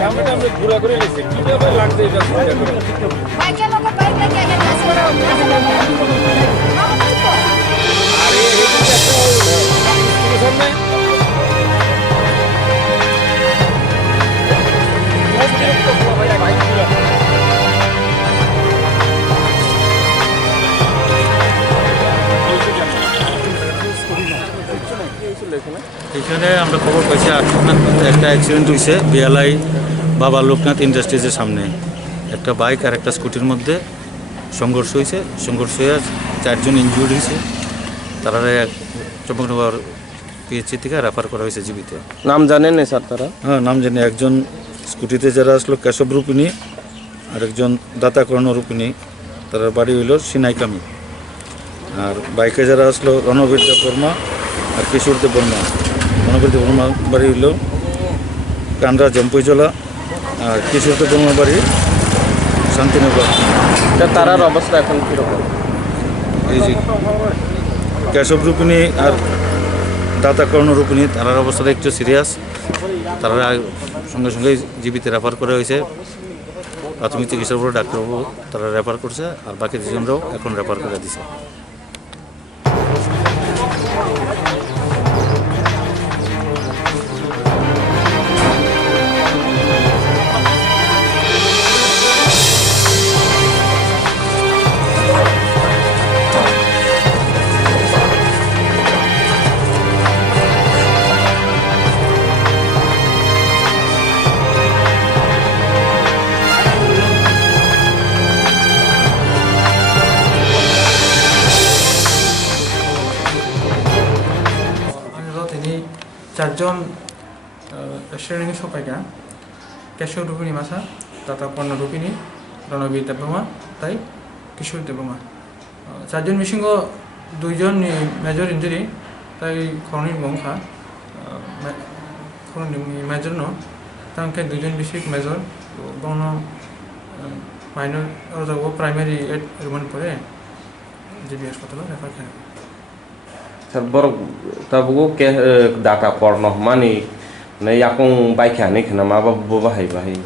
সামনেটা আমরা ঘোরা করে নিয়েছি কিভাবে লাগছে এটা আরে সামনে এখানে আমরা খবর পাইছি একটা অ্যাক্সিডেন্ট হয়েছে বিয়ালাই বাবা লোকনাথ ইন্ডাস্ট্রিজের সামনে একটা বাইক আর একটা স্কুটির মধ্যে সংঘর্ষ হয়েছে সংঘর্ষ হয়ে 4 জন ইনজুর্ড হয়েছে তারা চম্পকনগর পিএইচসি থেকে রেফার করা হয়েছে জীবিত। নাম জানেন না স্যার তারা? হ্যাঁ নাম জানি, একজন স্কুটিতে যারা আসলো কেশব রূপিণী আর একজন দাতাকর্ণ রূপিণী, তার বাড়ি হইল সিনাইকামি। আর বাইকে যারা আসলো রণবীর দেব বর্মা আর কিশোর দেব বর্মা। রণবীর দেব বর্মা বাড়ি হইল কান্ডা জম্পুইজলা আর কিশোর দেব বর্মা বাড়ি শান্তিনগর। তারার অবস্থা এখন কীরকম? এই যে কেশব রূপিণী আর দাতাকর্ণ রূপিণী তারার অবস্থাটা একটু সিরিয়াস, তারা সঙ্গে সঙ্গে জীবিত রেফার করা হয়েছে প্রাথমিক চিকিৎসার উপরে ডাক্তারবাবু তারা রেফার করছে আর বাকি দুজনরাও এখন রেফার করে দিছে। চারজন শ্রেণী সবাইকা কেশব রূপিণী মাছা দাতাকর্ণ রূপিণী রণবীর দেববর্মা তাই কিশোর দেববর্মা। 4 জন মিসিং 2 জন মেজর ইঞ্জুরি তাই খরণী বংশা খরণী মেজর ন তাকে 2 জন বেশি মেজর বন মাইনর প্রাইমারি রুমান পরে জিবি হাসপাতাল রেফার খায়। Sir, borok tabugo ke data korno mani na yakong bike ani khna ma ba bahai bahai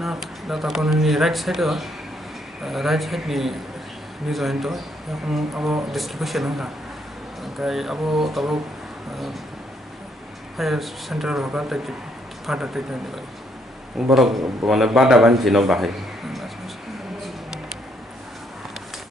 না দাতাকর্ণ নি রাইট সাইড নি জয়েন্ট এখন আবো ডিস্ট্রিবিউশন হঙ্গা গাই আবো তবো ফায়ার সেন্টার হোক তাই ফাটা treatment borok mane bada banchi no bahai